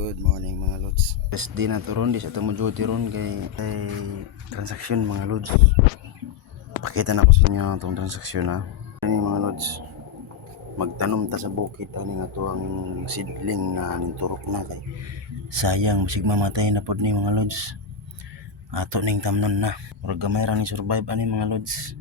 Good morning mga lods. SD na to ron, di sa mo duty ron kay transaksyon mga lods. Pakita na ko sa inyo itong transaksyon ha. Ini mga lods, magtanom ta sa bukid ani nga to ang seedling na ninturok na kay sayang bisig mamatay na pod ni mga lods. Ato ning tamnon na. Murag gamay ra ni survive ani mga lods.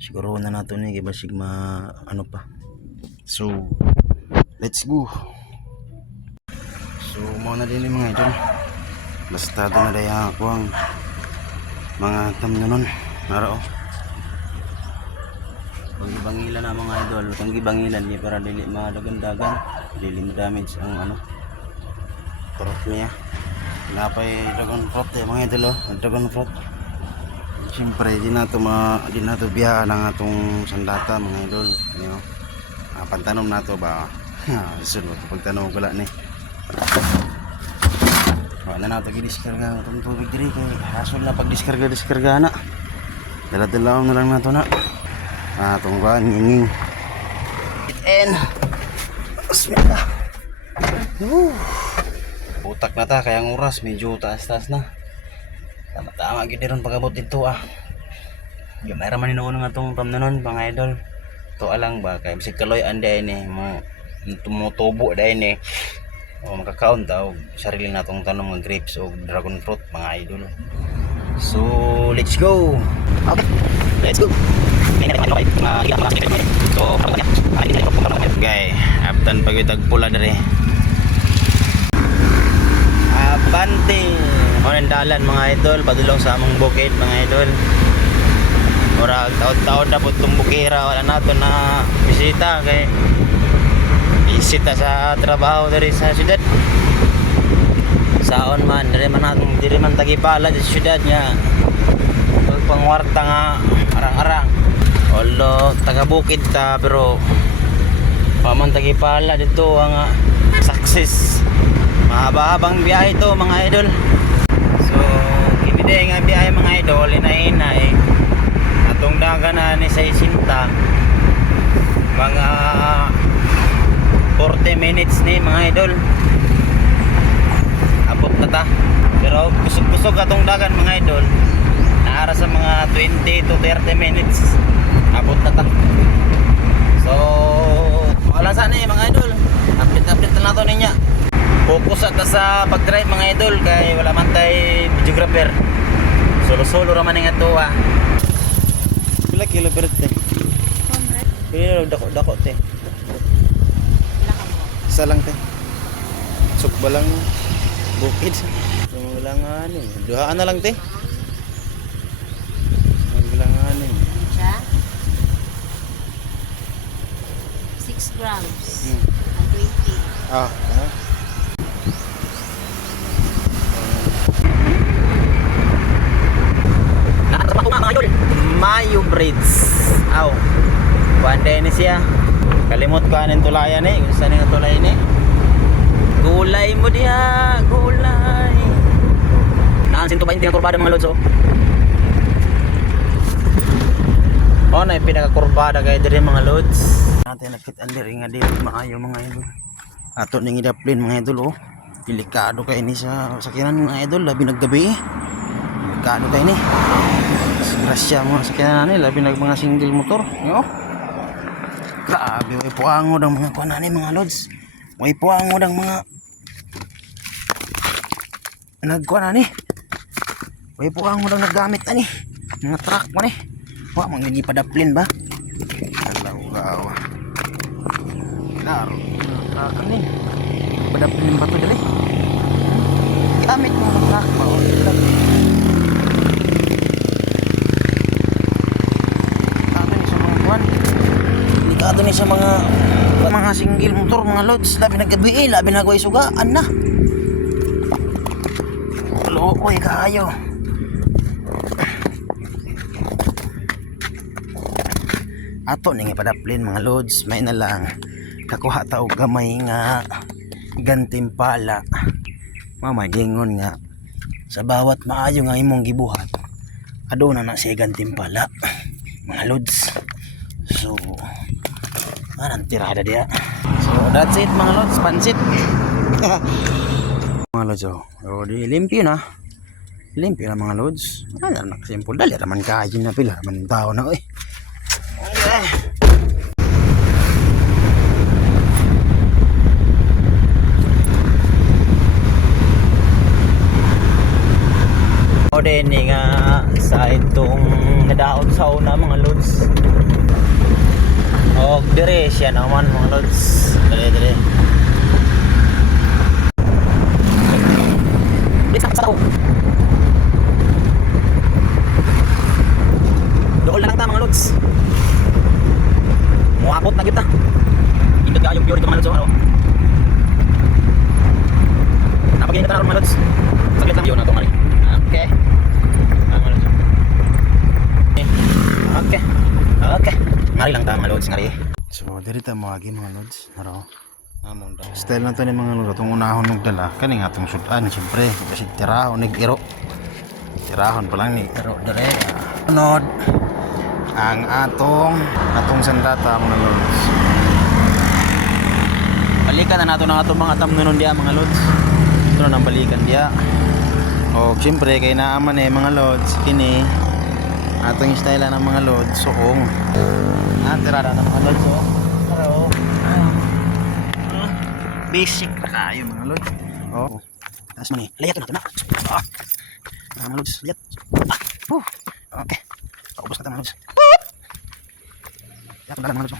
Siguro na nato ni kay basig ano pa. So, let's go. So mo na din mga idol. Basta na daya ako ang mga tamnonon. Naro. Pag ibangilan na mga idol, pag ibangilan niya para dili madagan-dagan, dili damage ang ano. Fruit niya. Napay dragon fruit mga idol, dragon fruit. Siyempre di na to biya ang atong sandata mga idol. Ano? Pantanom na to ba? Sunod pagtanom ko la ni. Wala na ito gidiskarga itong tubig diri kay hasol na pag-diskarga na. Dala-dala na lang nato na. Itong ba, nginging. And bismillah. Utak na ta, kaya ang oras medyo taas-taas na. Tama-tama gid ron pagabot dito Gamay ra man hinuon nga itong tamnanon mga idol. Ito alang ba, kaya bisig kaloy anday ni mo tumutubo dahil ni makakaon daw sarili natong tanom ng grapes o dragon fruit mga idol. So let's go. Okay, let's go. Okay, aptan pag itagpula dere. Abante on dalan mga idol padulong sa among bukid mga idol. Murag taon-taon na po itong bukira wala nato na bisita kay bisita sa trabaho dari sa syudad. Saon man diri man tagipala sa syudad nya. Pag pangwarta nga arang-arang. Although taga bukid ta pero paman tagipala dito ang success. Mahaba-habang biyahe to mga idol. So kimide nga biyahe mga idol inay atong dagana ni sa isinta mga 40 minutes ni mga idol. Abot na ta. Pero kusog-kusog atong dagan mga idol. Naara sa mga 20 to 30 minutes. Abot na ta. So, wala sana mga idol. Update na nato ninya. Focus ata sa pag-drive mga idol kay wala man tay videographer. Solo-solo ra man nga to Pila kilometer te? 100. Pero dako te. Isa lang te. Sukba lang bukid. Wala nga ano. Duhaan na lang te. Wala nga ano. Siya? 6 grams. And 20. Nakasama ko mga idol. Mayo Bridge. Aw. Kuande ni siya. Kalimot ko aning tulayan kung saan nga tulay ni. Gulay mo diha, gulay. Naan 120 ang kurbada mga lods na pinaka-kurbada kay diri mga lods. Natin nakit andiri nga diri maayo mga idol. Ato ning idaplin mga idol Delikado kay ni sa sakyanan mga idol labi naggabi. Delikado kay ni. Grasya mo sa sakyanan ni labi nag mga single motor, Grabe, way puangod ang mga kuan ani mga lods. Way puangod ang mga nagkuan ani. Way puangod ang naggamit ani. Mga truck mo ni. Wa man lagi padaplin ba? Alaw. Klaro. Ani. Padaplin ba to dali? Gamit mo ng truck ba? Ato ni sa mga single motor mga lods labi naggabi labi nagway sugaan na looy kaayo ato ning ipadaplin mga lods may na lang kakuha ta og gamay nga gantimpala mamagingon nga sa bawat maayo nga imong gibuhat aduna na siya gantimpala mga lods. So anong tirada dia. So that's it mga lods, pansit. Mga lods, oh di limpyo na. Limpyo na mga lods. Ano na, simple. Dali naman kain na pila. Naman tao na, eh. Okay. O din nga sa itong nadaot sa una mga lods. O dire siya naman mga lods. Dire. Dito sa tao. Dool na lang ta mga lods. Muapot na kita. Indot kayong pure dito mga lods. Napagayin na tayo mga lods. Saglit lang yun na ito nga rin. Okay. Okay. Ngari lang ta mga lods, ngari. So, diri ta mawagi mga lods. Naro. Style na to ni mga lods. Itong unahon nagdala. Kani nga itong sudan, siyempre. Kasi tirahon, nag-iro. Tirahon pa lang ni iro. Dere. Unod. Ang atong sandata mga lods. Balikan na nato ng atong mga tamnunon diya mga lods. Ito na nang balikan diya. O siyempre kay naaman eh mga lods. Kini atong style ng mga lods. Soong tirada ng mga lods. Basic na kayo mga lods. Taas man eh. Layat na ito na. Mga lods. Layat. Okay. Paubos na ito mga lods. Layat na mga lods.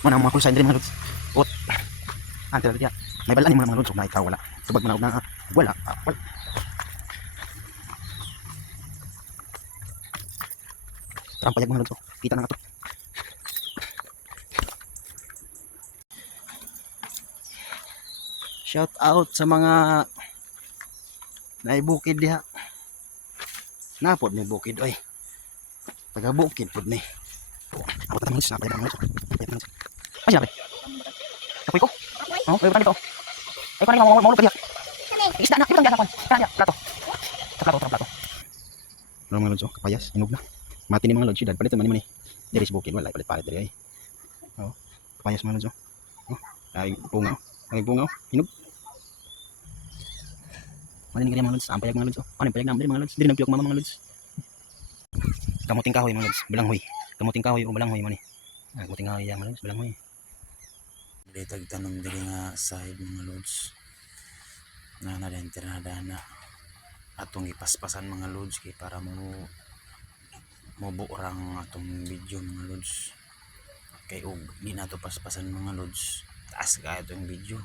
Mana mga kusa hindi mga lods. Ot. Antel dia. May bala ni mga lods na ikaw wala. Subag mga na wala. Trampayag mga lods. Kita na ato. Shout out sa mga naibukid diha. Napod may bukid oy. Taga bukid pud ni. Ako ta mga lods, napayag mga lods. Ay, sinabi. Apoy ko. Oh, ay, dito. Ay, kanina maulog ka diya. Isda na, dito lang diya. Kaya, plato. Sa plato. Ano mga lods, kapayas, inog na. Mati ni mga lods, syudad, palit naman ni. Diri si bukid, wala, palit diri ay. Oh, kapayas mga lods. Oh, ay, bunga. Ay, bunga, inog. Mali ni mga lods, ampayag mga lods. Ano payag naman diri mga lods? Diri nagpiyok mama mga lods. Kamuting kahoy mga lods, balanghoy. Kamuting kahoy o balanghoy man ni. Kamuting kahoy mga lods, balanghoy. Ditag tanom diri nga side mga lods na nadentirada na atong ipaspasan mga lods kay para mo buorang atong video mga lods kay og di nato paspasan mga lods taas ka atong video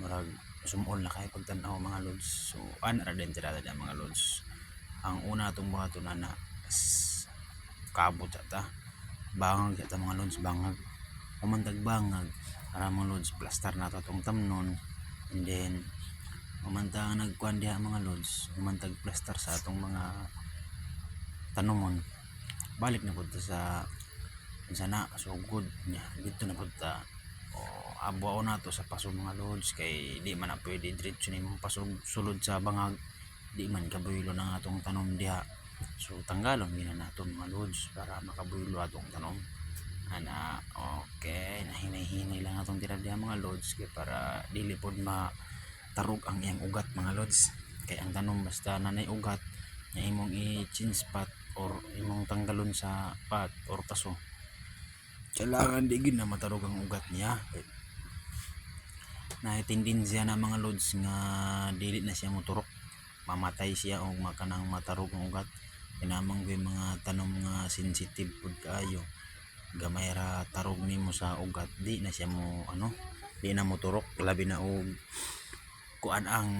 murag sumol na kay pagtan-aw mga lods so ana ra dentirada da mga lods ang una atong buhaton na kabot ta bangag ta mga lods bangag umantag bangag para mga lods plaster na ito itong tamnon and then umantang nagkuhan diha mga lods umantag plaster sa atong mga tanomon balik na po sa na so good nya dito na po abuao na to sa pasog mga lods kay di man na pwede diretso ni mong pasog sulod sa bangag di man kabuylo ng atong tanom diha so tanggalon gina nato mga lods para makabuylo atong tanom ana okay nahinay-hinay lang atong tira diha mga lods kay para dili pod matarog ang iyang ugat mga lods kay ang tanom basta nanay ugat nga imong i-change pot or imong tanggalon sa pot or taso kailangan di gid na matarog ang ugat niya na tendency na mga lods nga dili na siya moturok mamatay siya o makanang matarog ang ugat kinamang mga tanom nga sensitive pud kaayo gamay ra tarog nimo sa ugat di na siya mo di na mo turok labi na og kuan ang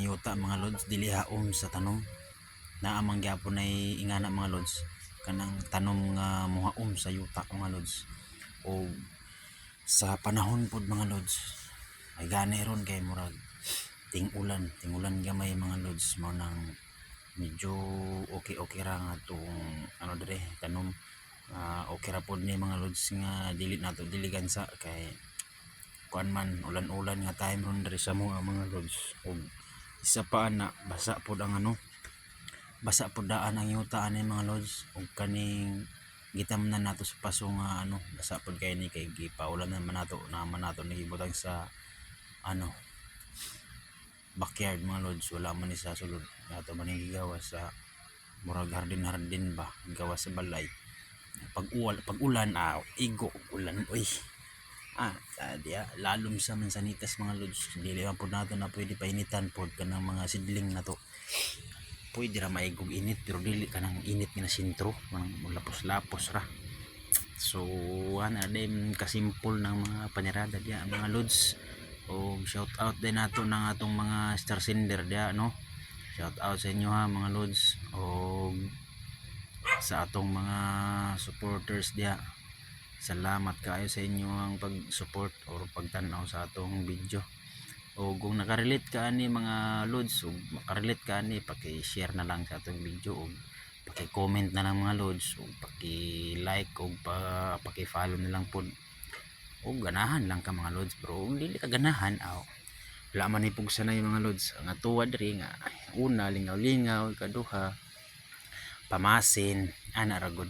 yuta mga lods dili haom sa tanom na amang gyapon ay ingana mga lods kanang tanom nga mohaom sa yuta mga lods o sa panahon pod mga lods ay gani ron kay murag tingulan gamay mga lods mo nang medyo okay ra nga tong dire tanom okay ra pod ni mga lods nga dili nato diligansa kay kuan man ulan-ulan nga time ron diri sa mga lods ug isa pa na basa pod ang basa po daan ang yutaan ni mga lods ug kaning gitamnan nato sa paso nga ano basa pod kay ni kay gipaulan naman nato ni gibutang sa ano backyard mga lods. Wala man ni sa sulod nato man ni gigawas sa murag hardin ba gawas sa balay. Pag ulan igo ulan uy diya lalom sa mansanitas mga lods. Dili man pod nato na pwede painitan pod kanang mga sidling na to. Pwede ra maigog init pero dili ka ng init nga sintro manang lapos-lapos ra. So ana din kasimple ng mga panirada diya mga lods. O shout out din nato ng atong mga star sender diya no. Shout out sa inyo ha mga lods o sa atong mga supporters diya. Salamat kayo sa inyo ang pag-support or pagtanaw sa atong video. O kung nakarelate ka ani mga lods o makarelate ka ani paki-share na lang sa atong video o paki-comment na lang mga lods o paki-like o paki-follow na lang pod. O ganahan lang ka mga lods bro. Kung dili ka ganahan wala man ipug sanay mga lods. Ang atuwa diri nga una lingaw-lingaw, ikaduha pamasin ana ra gud.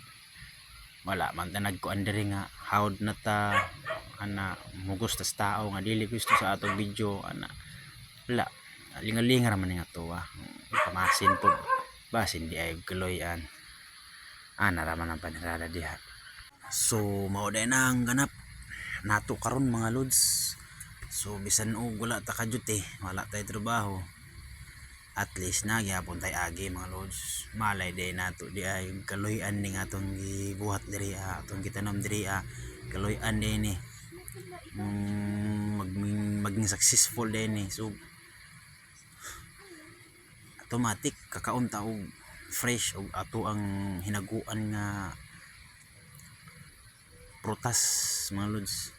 Wala man ta nagkuan diri nga hawd na ta ana mugos tas tao nga dili gusto sa atong video ana wala lingalinga ra man nga tuwa pamasin pod basin di ay kaloyan ana ra man ang panirada diha. So mao day na ang ganap nato karon mga lods. So bisan og wala ta kadyot wala tay trabaho at least na gyapon tay agi mga lods. Malay day nato di ay kaloyan ning atong gibuhat diri atong gitanom diri kaloyan din maging successful din so automatic kakaon ta og fresh og ato ang hinaguan nga prutas mga lods.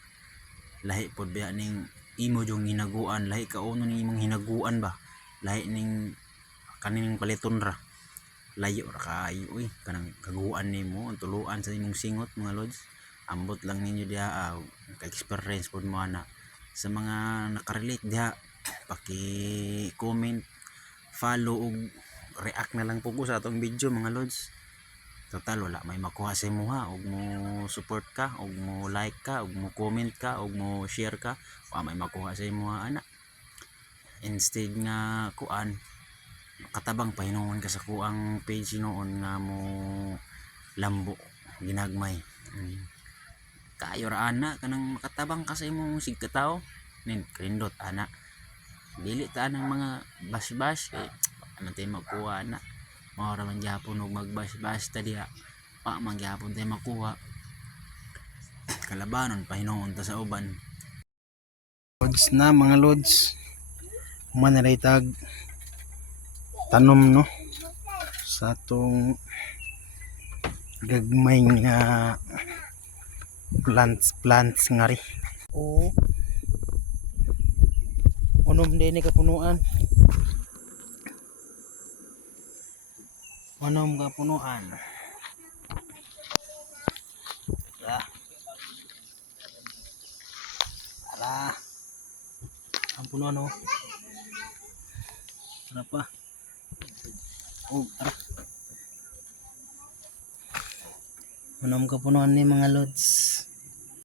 Lahi pod biya ning imo yung hinaguan lahi kauno ning imong hinaguan ba lahi ning kaning paliton ra layo ra kaayo kanang kaguan nimo ang tuluan sa imong singot mga lods. Ambot lang ninyo diha ka-experience pod mo ana. Sa mga nakarelate diha paki-comment, follow ug react na lang po ko sa atong video mga lods. Total wala may makuha sa imo ug mo support ka ug mo like ka ug mo comment ka ug mo share ka wala may makuha sa imo ana. Instead nga kuan katabang pahinuon ka sa kuang page noon nga mo lambo ginagmay kayo ra ana kanang makatabang ka sa imong sigkataw nin krindot ana dili ta nang mga bash ano tay makuha ana mao ra man gyapon og magbash ta diha pa man gyapon tay makuha kalabanon pahinuon ta sa uban. Lods na mga lods manaray tag tanom no sa atong gagmay nga plants nga ri unom din ni kapunuan ala ang punuan apa unom kapunuan ni mga lods.